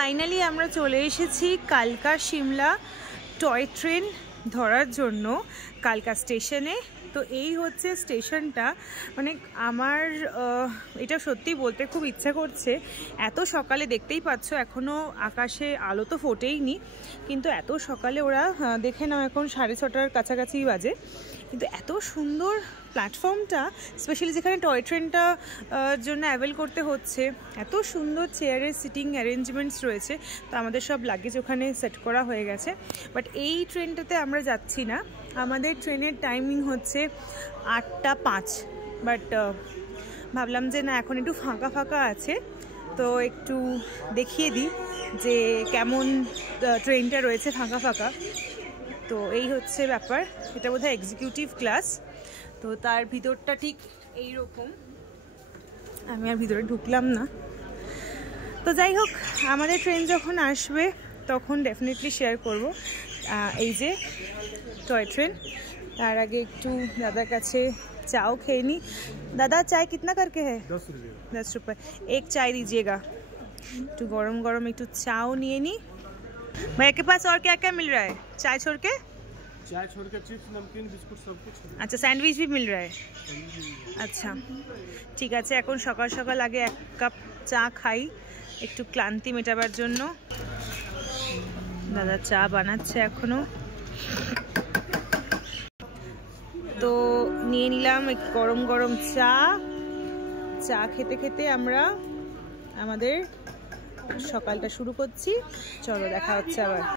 Finally আমরা চলে এসেছি কালকা শিমলা টয় ট্রেন ধরার জন্য কালকা স্টেশনে। তো এই হচ্ছে স্টেশনটা, মানে আমার এটা সত্যি বলতে খুব ইচ্ছা করছে। এত সকালে দেখতেই পাচ্ছ এখনও আকাশে আলো তো ফোটেইনি, কিন্তু এত সকালে ওরা দেখে নাও এখন 6:30টার কাছাকাছি বাজে, কিন্তু এত সুন্দর প্ল্যাটফর্মটা, স্পেশালি যেখানে টয় ট্রেনটা জন্য অ্যাভেল করতে হচ্ছে। এত সুন্দর চেয়ারের সিটিং অ্যারেঞ্জমেন্টস রয়েছে। তো আমাদের সব লাগেজ ওখানে সেট করা হয়ে গেছে, বাট এই ট্রেনটাতে আমরা যাচ্ছি না। আমাদের ট্রেনের টাইমিং হচ্ছে 8:05, বাট ভাবলাম যে না, এখন একটু ফাঁকা ফাঁকা আছে, তো একটু দেখিয়ে দিই যে কেমন ট্রেনটা রয়েছে ফাঁকা ফাঁকা। তো এই হচ্ছে ব্যাপার। এটা বোধহয় এক্সিকিউটিভ ক্লাস, তো তার ভিতরটা ঠিক এই রকম। আমি আর ভিতরে ঢুকলাম না। তো যাই হোক, আমাদের ট্রেন যখন আসবে তখন ডেফিনেটলি শেয়ার করব এই যে টয় ট্রেন। তার আগে একটু দাদার কাছে চাও খেয়ে নিই। দাদা, চাय कितना करके है? 10 रुपये। एक चाय दीजिएगा। একটু গরম গরম একটু চাও নিয়ে নিই। भैया के पास और क्या क्या मिल रहा है? चाय छोड़ के चिप्स, नमकीन, बिस्कुट सब कुछ। अच्छा, सैंडविच भी मिल रहा है। अच्छा ঠিক আছে, এখন সকাল সকাল আগে এক কাপ চা খাই একটু ক্লান্তি মেটাবার জন্য। দাদা চা বানাচ্ছে এখনো, তো নিয়ে নিলাম গরম গরম চা। চা খেতে খেতে আমরা আমাদের সকালটা শুরু করছি। চলো দেখা হচ্ছে আবার।